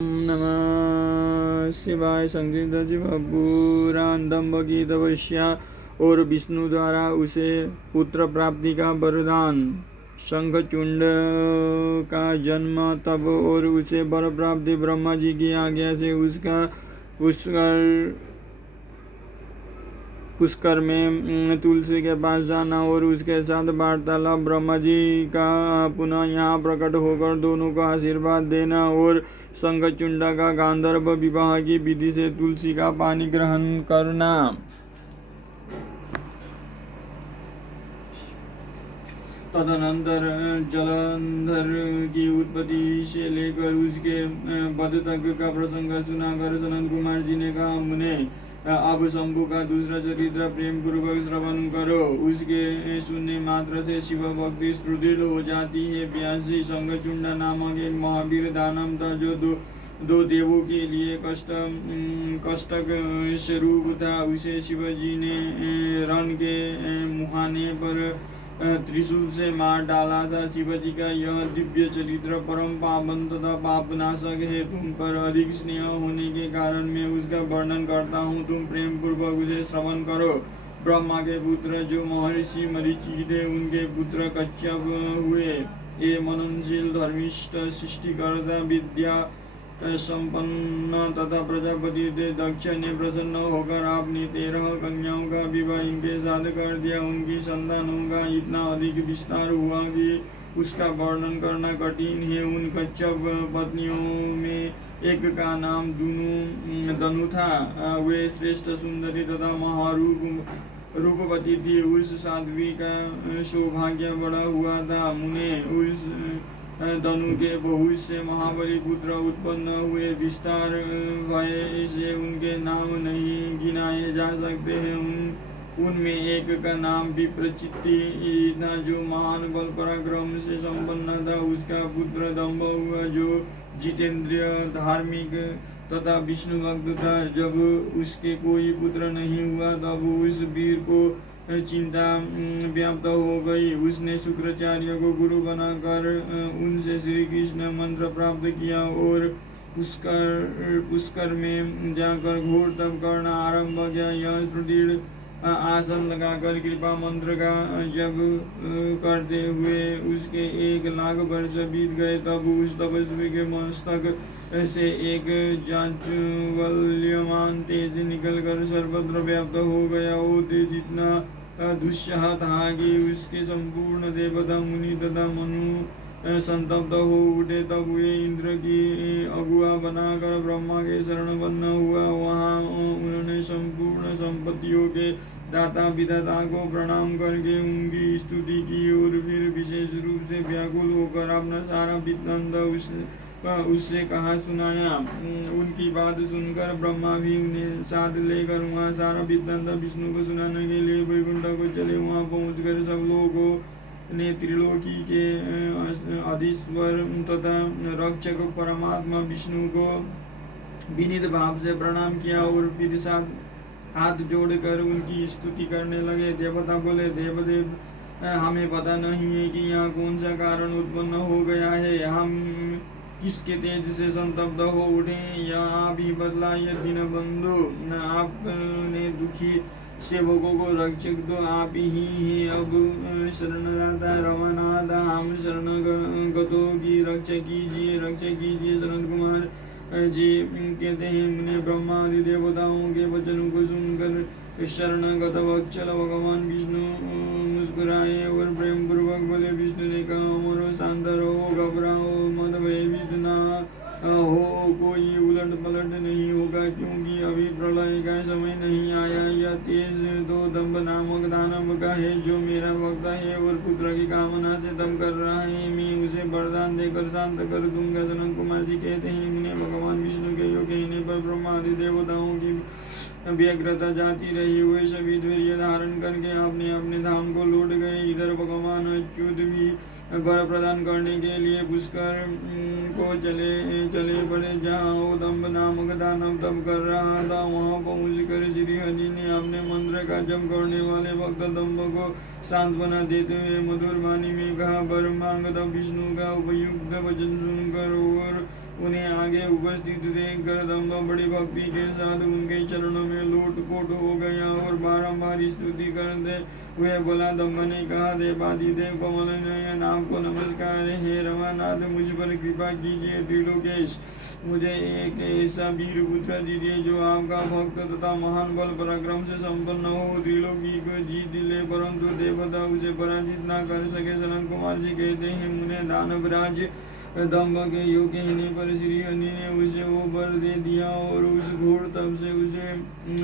नमः शिवाय। संकीर्तन शिव पुराण दंभकी तपस्या और विष्णु द्वारा उसे पुत्र प्राप्ति का वरदान। शंखचूंड का जन्म तब और उसे वर प्राप्ति। ब्रह्मा जी की आज्ञा से उसका पुष्कर में तुलसी के पास जाना और उसके साथ वार्तालाप। ब्रह्मा जी का पुनः यहाँ प्रकट होकर दोनों को आशीर्वाद देना और शंखचूंड का गांधर्व विवाह की विधि से तुलसी का पानी ग्रहण करना। तदनंतर जलंधर की उत्पत्ति से लेकर उसके वध तक का प्रसंग सुनाकर सनत कुमार जी ने कहा, मुने अब शंभु का दूसरा चरित्र प्रेम पूर्वक श्रवण करो। उसके सुनने मात्र से शिव भक्ति सुदृढ़ हो जाती है। व्यासी शंखचूंड नामक एक महावीर दानव था जो दो देवों के लिए कष्टक स्वरूप था। उसे शिवजी ने रण के मुहाने पर त्रिशूल से मार डाला था। शिवजी का यह दिव्य चरित्र परम पावन तथा पापनाशक है। तुम पर अधिक स्नेह होने के कारण मैं उसका वर्णन करता हूँ, तुम प्रेम पूर्वक उसे श्रवण करो। ब्रह्मा के पुत्र जो महर्षि मरीचि थे, उनके पुत्र कच्छप हुए। ये मननशील धर्मिष्ठ सृष्टिकर्ता विद्या संपन्न तथा प्रजापति थे। दक्ष ने प्रसन्न होकर आपने 13 कन्याओं का विवाह इनके साथ कर दिया। उनकी संतानों का इतना अधिक विस्तार हुआ कि उसका वर्णन करना कठिन है। उन कच्छप पत्नियों में एक का नाम दनु था। वे श्रेष्ठ सुंदरी तथा रूपवती थी। उस साध्वी का सौभाग्य बड़ा हुआ था। मुने उस दनु के बहुत से महाबली पुत्र उत्पन्न हुए। विस्तार भय से उनके नाम नहीं गिनाए जा सकते हैं। उनमें एक का नाम विप्रचित्ति था जो महान बल पराक्रम से संपन्न था। उसका पुत्र दंभ हुआ जो जितेंद्रिय धार्मिक तथा विष्णु भक्त था। जब उसके कोई पुत्र नहीं हुआ तब उस वीर को चिंता व्याप्त हो गई। उसने शुक्राचार्य को गुरु बनाकर उनसे श्री कृष्ण मंत्र प्राप्त किया और पुष्कर में जाकर घोर तप करना आरंभ किया। यह सुदृढ़ आसन लगाकर कृपा मंत्र का जप करते हुए उसके 1 लाख वर्ष बीत गए। तब उस तपस्वी के मस्तक से एक जाज्वल्यमान तेज निकलकर सर्वत्र व्याप्त हो गया। वो तेज इतना दुस्सह था कि उसके संपूर्ण देवता मुनि तथा मनु संतप्त हो उठे। तब वे इंद्र की अगुआ बनाकर ब्रह्मा के शरणबद्ध हुआ। वहाँ उन्होंने संपूर्ण संपत्तियों के दाता विधाता को प्रणाम करके उनकी स्तुति की और फिर विशेष रूप से व्याकुल होकर अपना सारा वृत्तांत उससे कहा सुनाया। उनकी बात सुनकर ब्रह्मा भी उन्हें साथ लेकर वहाँ सारा वृत्तांत विष्णु को सुनाने के लिए वैकुंठ को चले। वहाँ पहुँचकर सब लोगों ने त्रिलोकी के अधीश्वर तथा रक्षक परमात्मा विष्णु को विनीत भाव से प्रणाम किया और फिर साथ हाथ जोड़कर उनकी स्तुति करने लगे। देवता बोले, देवदेव हमें पता नहीं है कि यहाँ कौन सा कारण उत्पन्न हो गया है। हम किसके तेज से संतप्त हो उठे, या आप ही बदलाइए दीनबंधु। आपने दुखी सेवकों को रक्षक तो आप ही हैं। अब शरणदाता रवानाथ हम शरणगतों की रक्षा कीजिए, रक्षा कीजिए। सनत कुमार जी कहते हैं, मुने ब्रह्मा आदि देवताओं के वचनों को सुनकर शरणगत वत्सल भगवान विष्णु मुस्कुराए और प्रेम पूर्वक बोले। विष्णु ने कहा, अमरो शांत रहो, घबराओ मत, भयभीत ना हो। कोई उलट पलट नहीं होगा क्योंकि अभी प्रलय का समय नहीं आया। यह तेज तो दंभ नामक दानव का है जो मेरा भक्त है और पुत्र की कामना से तप कर रहा है। मैं उसे वरदान देकर शांत कर दूंगा। सनत कुमार जी कहते हैं, इन्हें भगवान विष्णु के योग कहने पर ब्रह्मा आदि देवताओं की व्यग्रता जाती रही। हुए सभी धैर्य धारण करके अपने अपने धाम को लौट गए। इधर भगवान अच्युत भी वर प्रदान करने के लिए पुष्कर को चले पड़े। जहाँ वो दंभ नामक दानव तप कर रहा था, वहाँ पहुँचकर श्री हरि ने अपने मंत्र का जप करने वाले भक्त दंभ को सांत्वना देते हुए मधुर वाणी में कहा, वर मांगता विष्णु का उपयुक्त वचन सुनकर और उन्हें आगे उपस्थित देखकर दम्भ बड़ी भक्ति के साथ उनके चरणों में लोटपोट हो गया और बारंबार स्तुति करते हुए बोला। दम्भ ने कहा, देवादिदेव कमल नयन आपको नमस्कार। हे रमानाथ, मुझ पर कृपा कीजिए। त्रिलोकेश, मुझे एक ऐसा वीर पुत्र दीजिए जो आपका भक्त तथा महान बल पराक्रम से संपन्न हो, त्रिलोकी को जीत ले, परंतु देवता उसे पराजित न कर सके। सनत कुमार जी कहते हैं, मुने दानवराज दम्भ के योग्य होने पर श्री हरि ने उसे वो वर दे दिया और उस घोर तप से उसे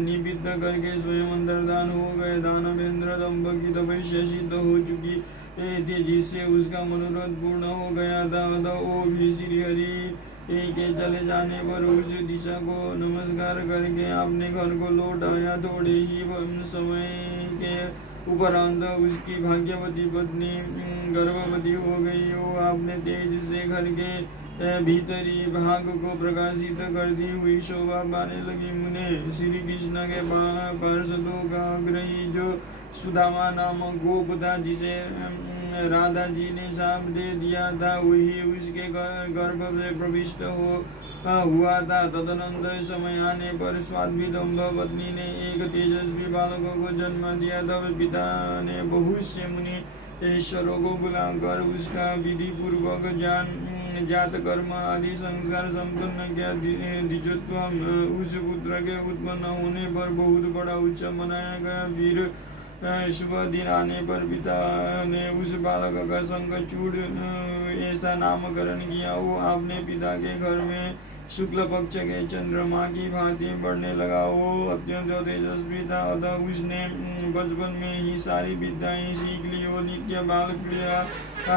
निवृत्त करके स्वयं अंतर्धान हो गए। दानवेंद्र दम्भ की तपस्या सिद्ध हो चुकी थी, जिससे उसका मनोरथ पूर्ण हो गया था। अतः वो भी श्री हरि के चले जाने पर उस दिशा को नमस्कार करके अपने घर को लौट आया। थोड़े ही समय के उपरांत उसकी भाग्यवती पत्नी गर्भवती हो गई। वो अपने तेज से घर के भीतरी भाग को प्रकाशित करती हुई शोभा पाने लगी। मुने, श्री कृष्ण के पार्षदों का अग्रही जो सुदामा नामक गोप था, जिसे राधा जी ने शाप दे दिया था, वही उसके गर्भ से प्रविष्ट हुआ था। तदनंतर समय आने पर स्वाध्वी दम्भ पत्नी ने एक तेजस्वी बालक को जन्म दिया। तब पिता ने बहुत से मुनि ईश्वरों को बुलाकर उसका विधि पूर्वक जात कर्म आदि संस्कार संपन्न किया। द्विजत्व उस पुत्र के उत्पन्न होने पर बहुत बड़ा उत्सव मनाया गया। फिर शुभ दिन आने पर पिता ने उस बालक का शंखचूड़ ऐसा नामकरण किया। वो अपने पिता के घर में शुक्ल पक्ष के चंद्रमा की भांति बढ़ने लगा। वो अत्यंत तेजस्वी था, अतः उसने बचपन में ही सारी विद्याएं सीख ली। वो नित्य बाल क्रिया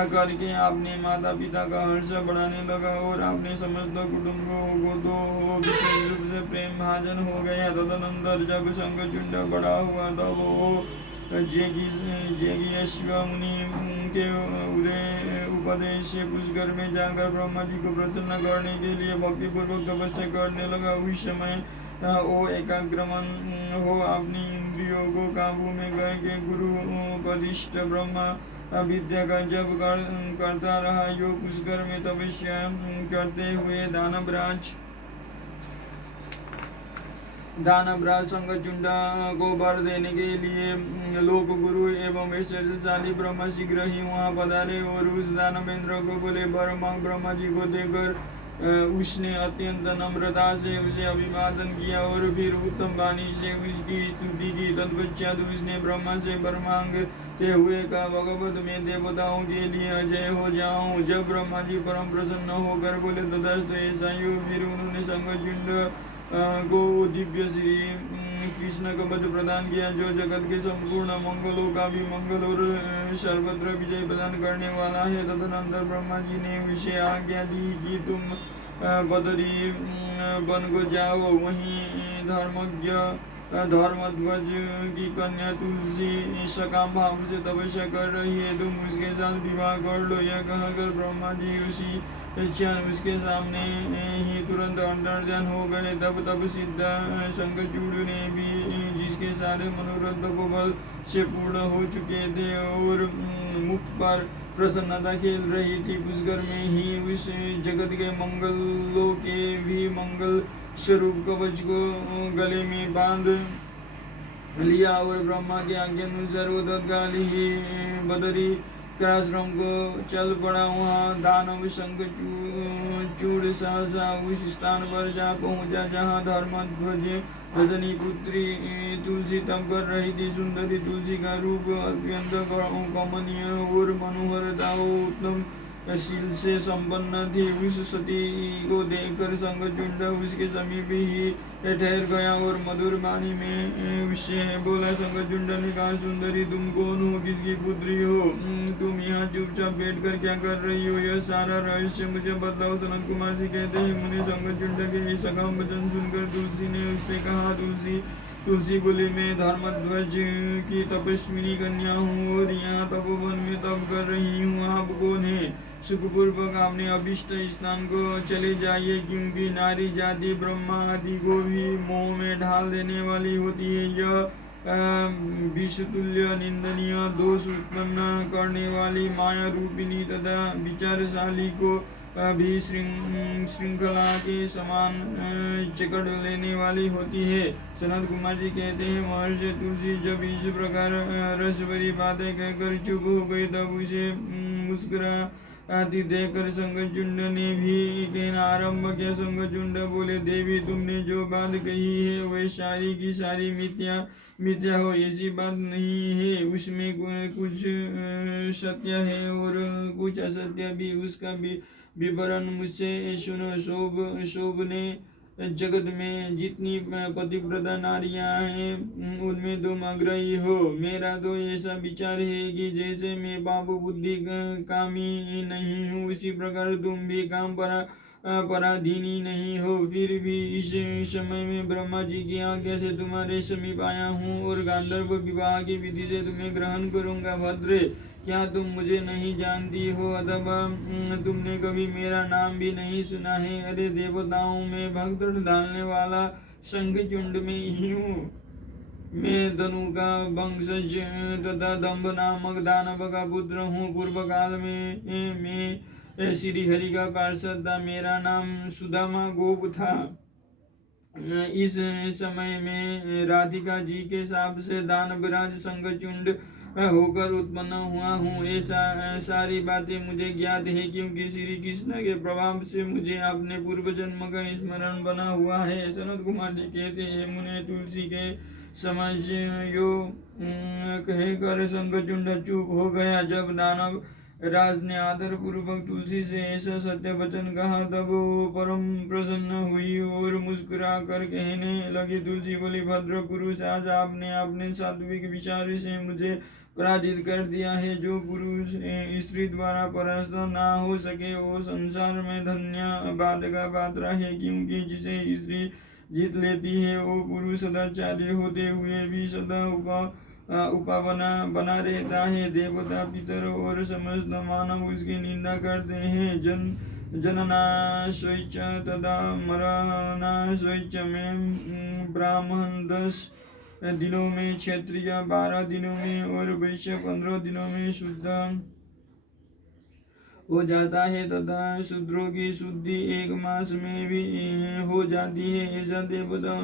करके अपने माता पिता का हर्ष बढ़ाने लगा और अपने समस्त कुटुंबों को तो विशेष रूप से प्रेम भाजन हो गया। तदनंतर जब शंखचूड़ बड़ा हुआ तब वो जेगी मुनि के उपदेश से पुष्कर में जाकर ब्रह्मा जी को प्रसन्न करने के लिए भक्तिपूर्वक तपस्या करने लगा। उस समय वो एकाग्रमन हो अपनी इंद्रियों को काबू में करके गुरु उपदिष्ट ब्रह्मा विद्या का जप करता रहा। यो पुष्कर में तपस्या करते हुए दानवराज शंखचूड़ को वर देने के लिए लोक गुरु एवं ऐश्वर्यशाली ब्रह्मा शीघ्र ही वहां पधारे और उस दानवेंद्र को बोले, वर मांग। ब्रह्मा जी को देकर उसने अत्यंत नम्रता से उसे अभिवादन किया और फिर उत्तम वाणी से उसकी स्तुति की। तत्पश्चात उसने ब्रह्मा से वर मांगते हुए कहा, भगवत मैं देवताओं के लिए अजय हो जाऊं। जब ब्रह्मा जी परम प्रसन्न होकर बोले, तथास्तु ऐसा ही। फिर उन्होंने शंखचूड़ को दिव्य श्री कृष्ण कवच प्रदान किया, जो जगत के संपूर्ण मंगलों का भी मंगल और सर्वत्र विजय प्रदान करने वाला है। तदनंतर ब्रह्मा जी ने उसे आज्ञा दी कि तुम बदरी वन को जाओ, वहीं धर्मध्वज की कन्या तुलसी सकाम भाव से तपस्या कर रही है, तुम उसके साथ विवाह कर लो। यह कहकर ब्रह्मा जी उसी क्षण उसके सामने ही तुरंत अंतर्ध्यान हो गए। तब सिद्ध शंखचूड़ ने भी, जिसके सारे मनोरथ को बल से पूर्ण हो चुके थे और मुख पर प्रसन्नता खेल रही थी, पुष्कर में ही उस जगत के मंगलों के भी मंगल स्वरूप कवच को गले में बांध लिया और ब्रह्मा के आज्ञानुसार वो तत्काल ही बदरी आश्रम को चल पड़ा। वहाँ दानव शंखचूड़ सहसा उस स्थान पर जा पहुँचा जहाँ धर्मध्वज रजनी पुत्री तुलसी तप कर रही थी। सुंदरी तुलसी का रूप अत्यंत कमनीय और मनोहर था। वो उत्तम शील से संपन्न थी। उस सती को देखकर शंखचूड़ उसके समीप ही ठहर गया और मधुर वाणी में उससे बोला। शंखचूड़ ने कहा, सुंदरी तुम कौन हो, किसकी पुत्री हो, तुम यहाँ चुपचाप बैठकर क्या कर रही हो, यह सारा रहस्य मुझे बताओ। सनत कुमार जी कहते हैं, मुने शंखचूड़ के इस सकाम वचन सुनकर तुलसी ने उससे कहा, तुलसी बोली, मैं धर्मध्वज की तपस्विनी कन्या हूँ और यहाँ तपोवन में तप कर रही हूँ। आप कौन है? सुखपूर्वक अपने अभिष्ट स्थान को चले जाइए, क्योंकि नारी जाति ब्रह्मा आदि को भी मोह में ढाल देने वाली होती है। यह विषतुल्य निंदनीय दोष उत्पन्न करने वाली माया रूपिणी तथा विचारशाली को भी श्रृंखला के समान जकड़ लेने वाली होती है। सनत कुमार जी कहते हैं, महर्षि तुलसी जब इस प्रकार रस भरी बातें कहकर चुप हो गई तब उसे मुस्कुराती देखकर शंखचूंड ने भी कहना आरंभ किया। शंखचूंड बोले, देवी तुमने जो बात कही है वह सारी की सारी मिथ्या हो, ऐसी बात नहीं है। उसमें कुछ सत्य है और कुछ असत्य भी। उसका भी विवरण मुझसे सुनो। शोभ ने जगत में जितनी पतिव्रता नारियां हैं उनमें तुम अग्रही हो। मेरा तो ऐसा विचार है कि जैसे मैं पाप बुद्धि कामी नहीं हूँ, उसी प्रकार तुम भी काम पराधीनी नहीं हो। फिर भी इस समय में ब्रह्मा जी की आज्ञा से तुम्हारे समीप आया हूँ और गांधर्व विवाह की विधि से तुम्हें ग्रहण करूंगा। भद्रे, क्या तुम मुझे नहीं जानती हो अथवा तुमने कभी मेरा नाम भी नहीं सुना है? अरे देवताओं में भक्त डालने वाला शंखचूंड में ही हूँ। मैं धनु का वंशज तथा दंभ नामक दानव का पुत्र हूँ। पूर्व काल में मैं श्री हरि का पार्षद था। मेरा नाम सुदामा गोप था। इस समय में राधिका जी के शाप से दानवराज शंखचूंड होकर उत्पन्न हुआ हूँ। ये सारी बातें मुझे ज्ञात है, क्योंकि श्री कृष्ण के प्रभाव से मुझे अपने पूर्व जन्म का स्मरण बना हुआ है। सनत कुमार जी कहते हैं, मुने तुलसी के समझ यो कहकर शंखचूंड चुप हो गया। जब दानव राज ने आदर पूर्वक तुलसी से ऐसा सत्य वचन कहा तब वो परम प्रसन्न हुई और मुस्कुरा कर कहने लगी। तुलसी बोली, भद्र पुरुष, आज आपने अपने सात्विक विचार से मुझे पराजित कर दिया है। जो पुरुष स्त्री द्वारा परास्त ना हो सके वो संसार में धन्यवाद का पात्र है, क्योंकि जिसे स्त्री जीत लेती है वो पुरुष सदाचारी होते हुए भी सदा बना रहता है। देवता, पितर और समस्त मानव उसकी निंदा करते हैं। जनना स्वेच्छ तथा मरना स्वेच्छ में ब्राह्मण 10 दिनों में, क्षत्रिय 12 दिनों में और वैश्य 15 दिनों में शुद्ध हो जाता है तथा शूद्रों की शुद्धि 1 मास में भी हो जाती है। ऐसा देवता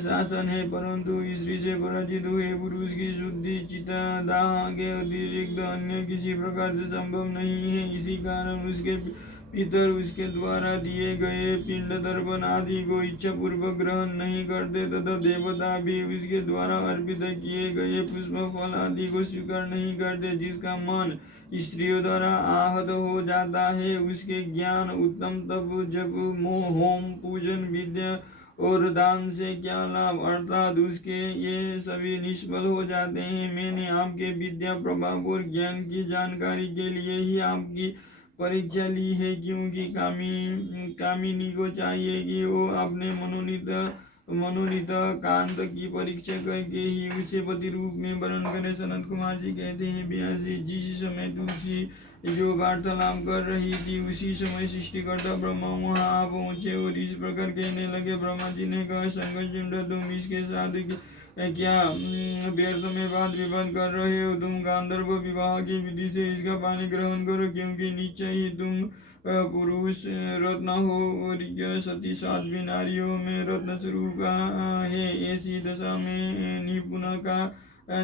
शासन है। परंतु स्त्री से पराजित हुए पुरुष की शुद्धि चितादाह के अतिरिक्त अन्य किसी प्रकार से संभव नहीं है। इसी कारण उसके पितर उसके द्वारा दिए गए पिंड तर्पण आदि को इच्छा पूर्वक ग्रहण नहीं करते तथा देवता भी उसके द्वारा अर्पित किए गए पुष्प फल आदि को स्वीकार नहीं करते। जिसका मन स्त्रियों द्वारा आहत हो जाता है उसके ज्ञान, उत्तम तप, जप, मोह, होम, पूजन, विद्या और दान से क्या लाभ, अर्थात उसके ये सभी निष्फल हो जाते हैं। मैंने आपके विद्या, प्रभाव और ज्ञान की जानकारी के लिए ही आपकी परीक्षा ली है, क्योंकि कामिनी को चाहिए कि वो अपने मनोनीत कांत की परीक्षा करके ही उसे पति रूप में वर्ण करे। सनत कुमार जी कहते हैं, व्यासी जिस समय तुलसी जो वार्तालाप कर रही थी उसी समय सृष्टिकर्ता ब्रह्मा वहां आ पहुंचे और इस प्रकार कहने लगे। ब्रह्मा जी ने कहा, शंखचूंड, तुम इसके साथ क्या व्यर्थ में वाद विवाद कर रहे हो? तुम गांधर्व विवाह की विधि से इसका पानी ग्रहण करो, क्योंकि निश्चय ही तुम पुरुष रत्न हो और यह सती साध्वी नारियों में रत्न स्वरूप है। ऐसी दशा में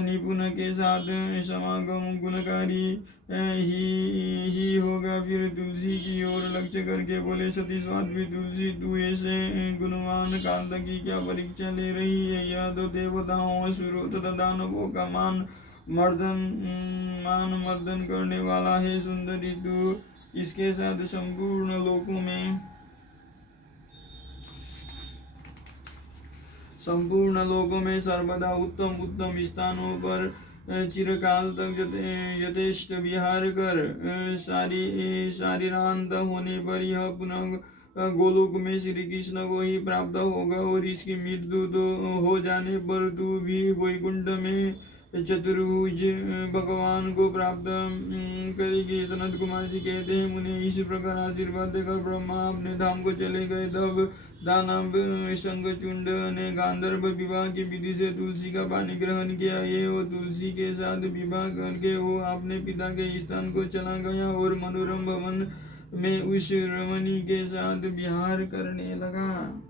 निपुण के साथ समागम गुणकारी ही होगा। फिर तुलसी की ओर लक्ष्य करके बोले, सती साध्वी तुलसी, तू ऐसे गुणवान कांत की क्या परीक्षा ले रही है? यह तो देवताओं, असुरों तथा दानवों का मान मर्दन करने वाला है। सुंदरी, तू इसके साथ संपूर्ण लोकों में सर्वदा उत्तम स्थानों पर चिरकाल तक यथेष्ट विहार कर। शरीरांत होने पर यह पुनः गोलोक में श्री कृष्ण को ही प्राप्त होगा और इसकी मृत्यु तो हो जाने पर तू भी वैकुंठ में चतुर्भुज भगवान को प्राप्त करेगी। सनत कुमार जी कहते हैं, मुने इस प्रकार आशीर्वाद देकर ब्रह्मा अपने धाम को चले गए। तब दानव शंखचूंड ने गांधर्व विवाह की विधि से तुलसी का पानी ग्रहण किया। ये वो तुलसी के साथ विवाह करके वो अपने पिता के स्थान को चला गया और मनोरम भवन मैं उस रमणी के साथ विहार करने लगा।